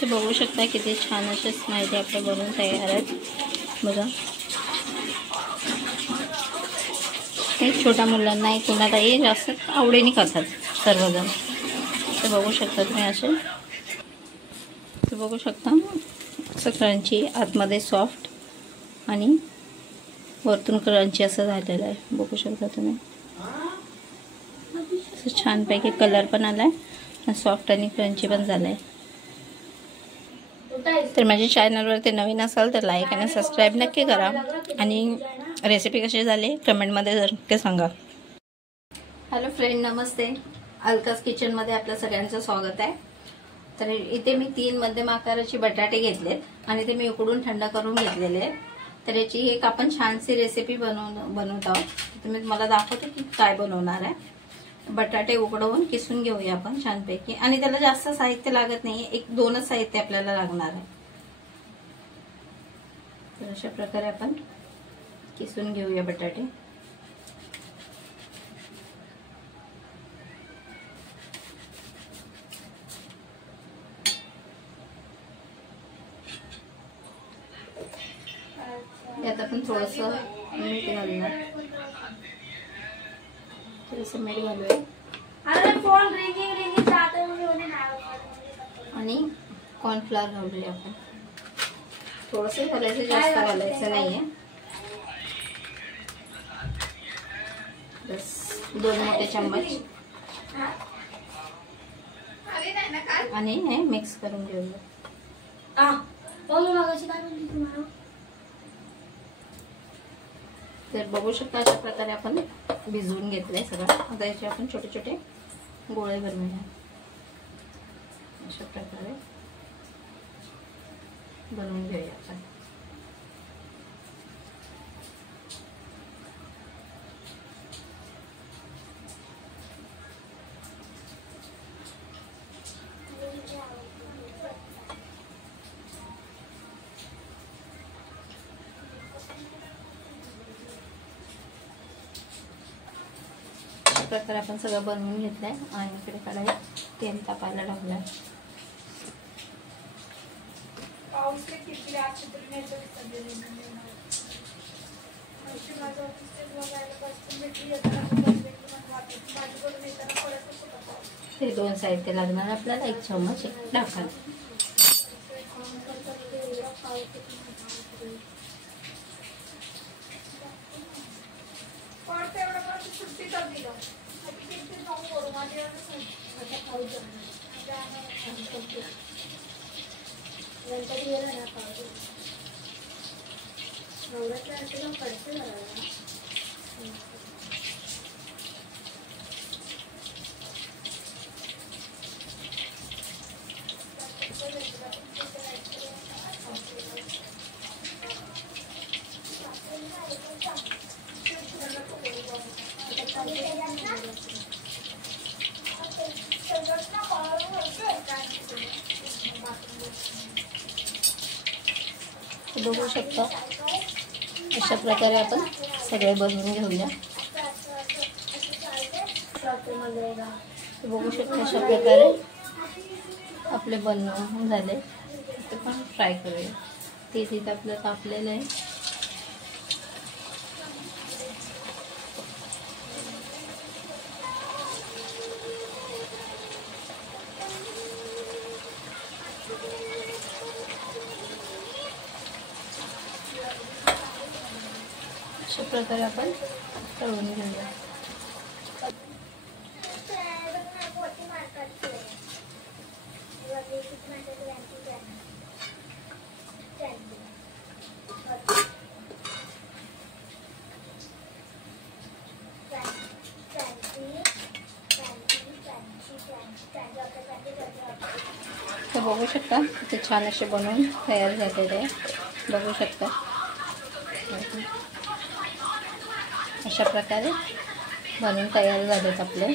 ते बघू शकता किती छान असे स्माइली आपले बनवून तयार आहेत बघा। हे छोट्या मुलांनाही कुणालाही जास्त आवडीने खातात सर्वजण। ते बघू शकता तुम्ही असे, ते बघू शकता असं क्रंची, आतमध्ये सॉफ्ट आणि वरतून क्रंची असं झालेलं आहे, बघू शकता तुम्ही। असं छानपैकी कलर पण आला आहे आणि सॉफ्ट आणि क्रंची पण झालं आहे। तर माझ्या चॅनलवर ते नवीन असाल तर लाईक आणि सबस्क्राईब नक्की करा आणि रेसिपी कशी झाली कमेंटमध्ये नक्की सांगा। हॅलो फ्रेंड, नमस्ते। अलकाज किचनमध्ये आपल्या सगळ्यांचं स्वागत आहे। तर इथे मी 3 मध्यम आकाराचे बटाटे घेतलेत आणि ते मी उकडून थंड करून घेतलेले आहेत। तर याची एक आपण छानशी रेसिपी बनवत आहोत। तर मी तुम्हाला दाखवते की काय बनवणार आहे। बटाटे उकडवून किसून घेऊया आपण छानपैकी, आणि त्याला जास्त साहित्य लागत नाहीये, 1-2च साहित्य आपल्याला लागणार आहे। तर अशा प्रकारे आपण किसून घेऊया बटाटे। यात आपण थोडंसं मीठ घालूया, थोडंसं मीठ घालूया आणि कॉर्नफ्लॉवर घालूया आपण। थोडंसं घालायचं, जास्त घालायचं नाहीये, बस 2 मोठे चम्मच, आणि हे मिक्स करून घेऊया। तर बघू शकता अशा प्रकारे आपण भिजवून घेतलंय सगळं। आता याचे आपण छोटे छोटे गोळे बनवूया। अशा प्रकारे बनवून घेऊया आपण। प्रकारे आपण सगळं बनवून घेतलंय आणि इकडे कढईत तेल तापायला लागलंय। ते 2 साहित्य लागणार आपल्याला, 1 चम्मच टाका। बघू शकता अशा प्रकारे आपण सगळे बनवून घेऊया। बघू शकता अशा प्रकारे आपले बनवून झाले। ते पण फ्राय करूया। ते तिथे आपलं तापलेलं आहे। अशा प्रकारे आपण तळून घेऊया। तर बघू शकता ते छान असे बनवून तयार झालेले आहे। बघू शकता अशा प्रकारे बनवून तयार झालेत आपले।